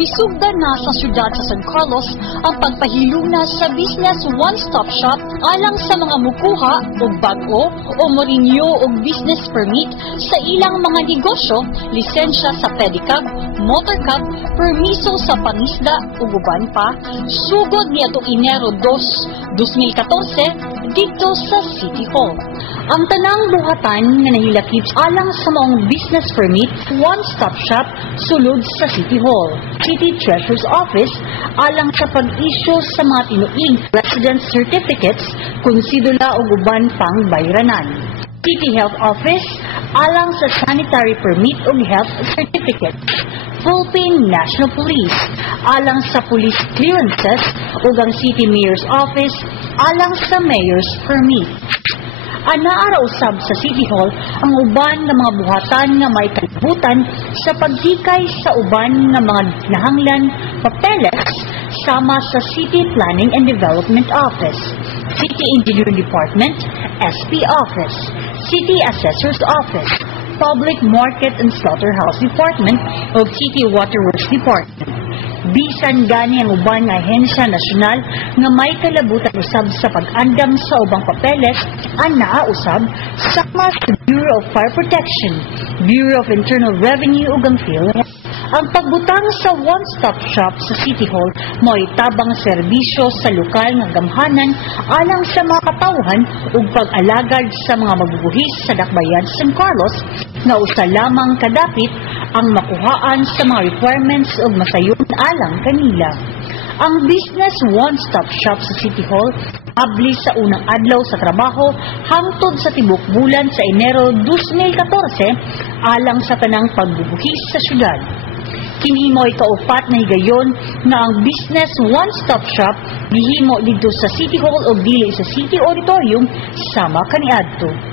Gisugdan na sa syudad sa San Carlos ang pagpahiluna sa Business One-Stop Shop alang sa mga mukuha og bag-o o morenew og business permit sa ilang mga negosyo, lisensya sa pedicab, motorcab, permiso sa pangisda ug uban pa, sugod niadtong Enero 2, 2014 dito sa City Hall. Ang tanang buhatan nga nahilakip alang sa maong business permit, one-stop shop sulod sa City Hall, City Treasurer's Office, alang sa pag-issue sa mga tinuig residence certificates kung sidula o uban pang bayranan. City Health Office, alang sa sanitary permit o health certificate. Philippine National Police, alang sa police clearances o ang City Mayor's Office, alang sa mayor's permit. Anaara usab sa City Hall ang uban nga mga buhatan nga may kalibutan sa paghikay sa uban nga mga nahanglan papeles sama sa City Planning and Development Office, City Engineering Department, SP Office, City Assessor's Office, Public Market and Slaughterhouse Department o City Waterworks Department. Bisan gani ang uban nga ahensya nasyonal nga may kalabutan usab sa pag-andam sa ubang papeles anaa usab sama sa Bureau of Fire Protection, Bureau of Internal Revenue ug ang PhilHealth. Ang pagbutang sa one-stop shop sa City Hall mo'y tabang serbisyo sa lokal nga gamhanan alang sa mga katawhan ug pag-alagad sa mga magbubuhis sa dakbayan sa San Carlos nga usa lamang kadapit ang makuhaan sa mga requirements ug masayon alang kanila. Ang business one-stop shop sa City Hall abli sa unang adlaw sa trabaho hangtod sa tibok bulan sa Enero 2014 alang sa tanang pagbubuhis sa syudad. Kini mo'y kaupat na higayon nga ang business one-stop shop gihimo dito sa City Hall o dili sa City Auditorium sama kaniadto.